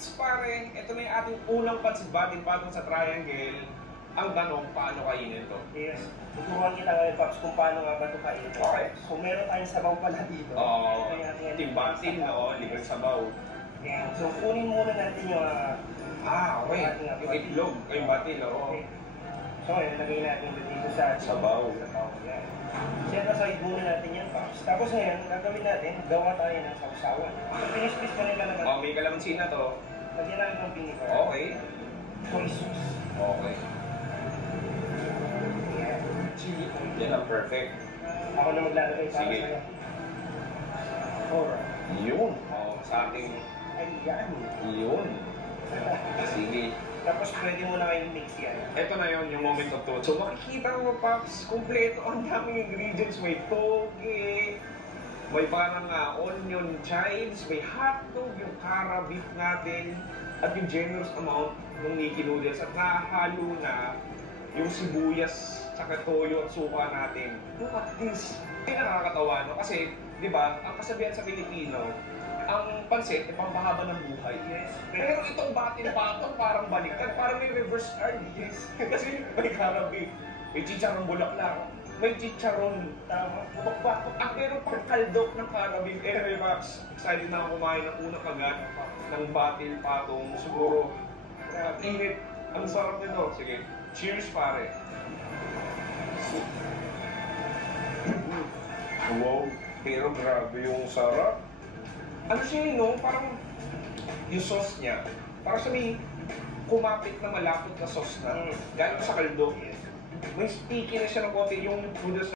Paps, pare, ito na yung ating unang pancit-batin patong sa triangle. Ang tanong, paano kainin ito? Yes. Tuturuan kita ngayon, Pops, kung paano nga ba ito kainin. Okay. So, meron tayong sabaw pala dito. Oo, Ito timbatin, no? Libreng sabaw. Yan. So, kunin muna natin yung... Okay. Yung itlog, yung batil, oo. Okay. So, ngayon, lagay natin dito sa... Sabaw. Yan. Set aside muna natin yan, Pops. Tapos ngayon, gagawin natin, gawa tayo ng sausawan. So, finish ka rin ka naman. May kalamansi na to. Lagyan natin ng vinegar. Okay. Soy sauce. Okay. Yan. Chili oil. Yan ang perfect. Ako na maglalagay para Sige. sa'yo. Alright. Yun. Sa ating... Ayan. Yun. Sige. Tapos pwede mo na kayong mix yan. Ito na yon yung moment of truth. So makikita mo, Pops, kompleto ang daming ingredients. May toge, may parang onion chives, may hotdog, yung cara beef natin, at yung generous amount ng Nikki noodles. At nahalo na yung sibuyas, tsaka toyo at suka natin. Look at this. Hindi nakakatawa, no? Kasi, di ba, ang kasabihan sa Pilipino, ang pansit ay pampahaba ng buhay. Yes. Pero itong batin patong parang baliktad, parang may reverse card. Yes. Kasi may karabi, may chicharon bulaklak, may chicharon, bukbak. Meron pang kaldok ng karabi. Anyway, Max, excited na ako kumain ng unang kagat ng batil patong. Siguro, init. Ang sarap nito. Sige, cheers pare. Wow, pero grabe yung sarap. Ano siya no? Parang yung sauce niya, parang siya may kumapit na malapot na sauce na. Galing sa kaldo. May sticky na siya ng konti yung noodles